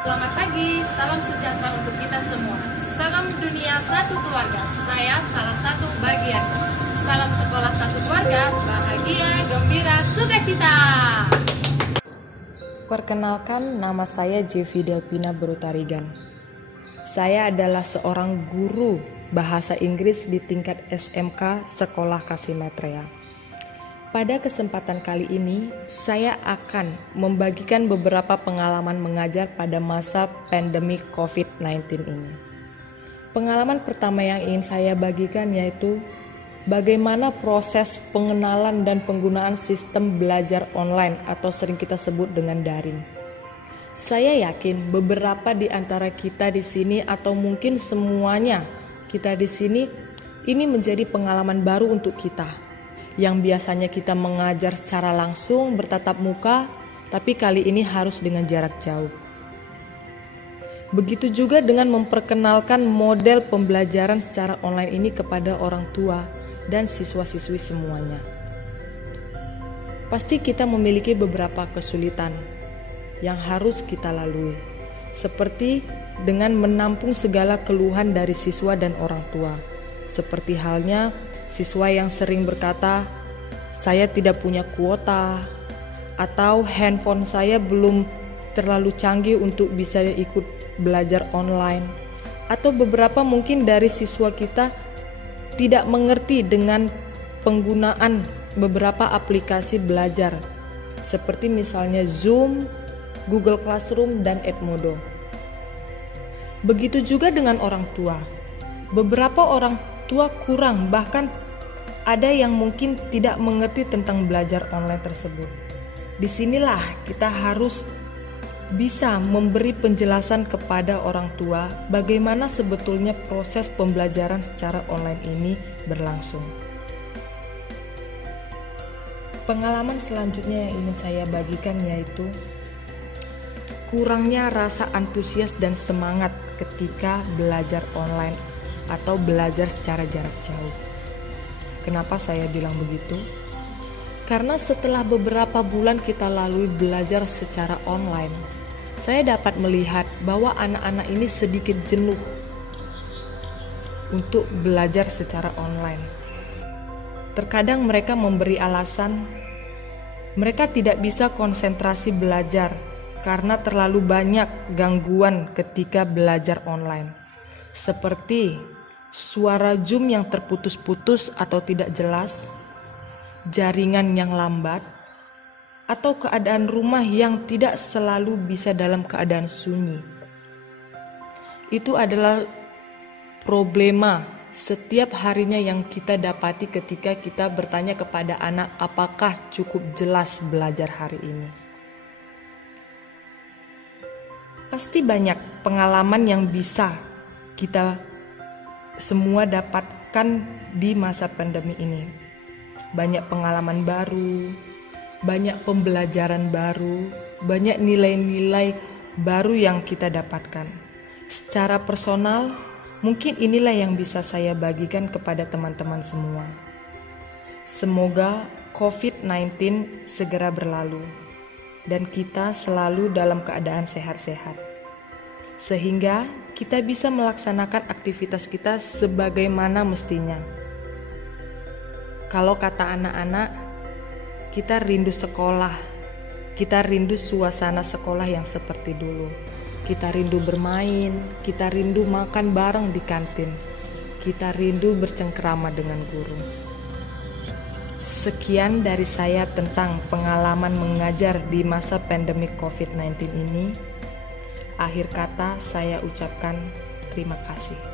Selamat pagi, salam sejahtera untuk kita semua. Salam dunia satu keluarga, saya salah satu bagian. Salam sekolah satu keluarga, bahagia, gembira, sukacita. Perkenalkan, nama saya Jevi Delpina Berutarigan. Saya adalah seorang guru bahasa Inggris di tingkat SMK Sekolah Kasimatrea. Pada kesempatan kali ini, saya akan membagikan beberapa pengalaman mengajar pada masa pandemi COVID-19 ini. Pengalaman pertama yang ingin saya bagikan yaitu bagaimana proses pengenalan dan penggunaan sistem belajar online atau sering kita sebut dengan daring. Saya yakin beberapa di antara kita di sini atau mungkin semuanya kita di sini ini menjadi pengalaman baru untuk kita. Yang biasanya kita mengajar secara langsung bertatap muka, tapi kali ini harus dengan jarak jauh. Begitu juga dengan memperkenalkan model pembelajaran secara online ini kepada orang tua dan siswa-siswi semuanya. Pasti kita memiliki beberapa kesulitan yang harus kita lalui, seperti dengan menampung segala keluhan dari siswa dan orang tua. Seperti halnya siswa yang sering berkata, saya tidak punya kuota, atau handphone saya belum terlalu canggih untuk bisa ikut belajar online. Atau beberapa mungkin dari siswa kita tidak mengerti dengan penggunaan beberapa aplikasi belajar, seperti misalnya Zoom, Google Classroom, dan Edmodo. Begitu juga dengan orang tua. Beberapa orang tua kurang, bahkan ada yang mungkin tidak mengerti tentang belajar online tersebut. Disinilah kita harus bisa memberi penjelasan kepada orang tua bagaimana sebetulnya proses pembelajaran secara online ini berlangsung. Pengalaman selanjutnya yang ingin saya bagikan yaitu kurangnya rasa antusias dan semangat ketika belajar online atau belajar secara jarak jauh. Kenapa saya bilang begitu? Karena setelah beberapa bulan kita lalui belajar secara online, saya dapat melihat bahwa anak-anak ini sedikit jenuh untuk belajar secara online. Terkadang mereka memberi alasan mereka tidak bisa konsentrasi belajar karena terlalu banyak gangguan ketika belajar online. Seperti suara Zoom yang terputus-putus atau tidak jelas, jaringan yang lambat, atau keadaan rumah yang tidak selalu bisa dalam keadaan sunyi. Itu adalah problema setiap harinya yang kita dapati ketika kita bertanya kepada anak apakah cukup jelas belajar hari ini. Pasti banyak pengalaman yang bisa kita semua dapatkan di masa pandemi ini. Banyak pengalaman baru, banyak pembelajaran baru, banyak nilai-nilai baru yang kita dapatkan. Secara personal, mungkin inilah yang bisa saya bagikan kepada teman-teman semua. Semoga COVID-19 segera berlalu dan kita selalu dalam keadaan sehat-sehat, sehingga kita bisa melaksanakan aktivitas kita sebagaimana mestinya. Kalau kata anak-anak, kita rindu sekolah, kita rindu suasana sekolah yang seperti dulu. Kita rindu bermain, kita rindu makan bareng di kantin, kita rindu bercengkrama dengan guru. Sekian dari saya tentang pengalaman mengajar di masa pandemi COVID-19 ini. Akhir kata saya ucapkan terima kasih.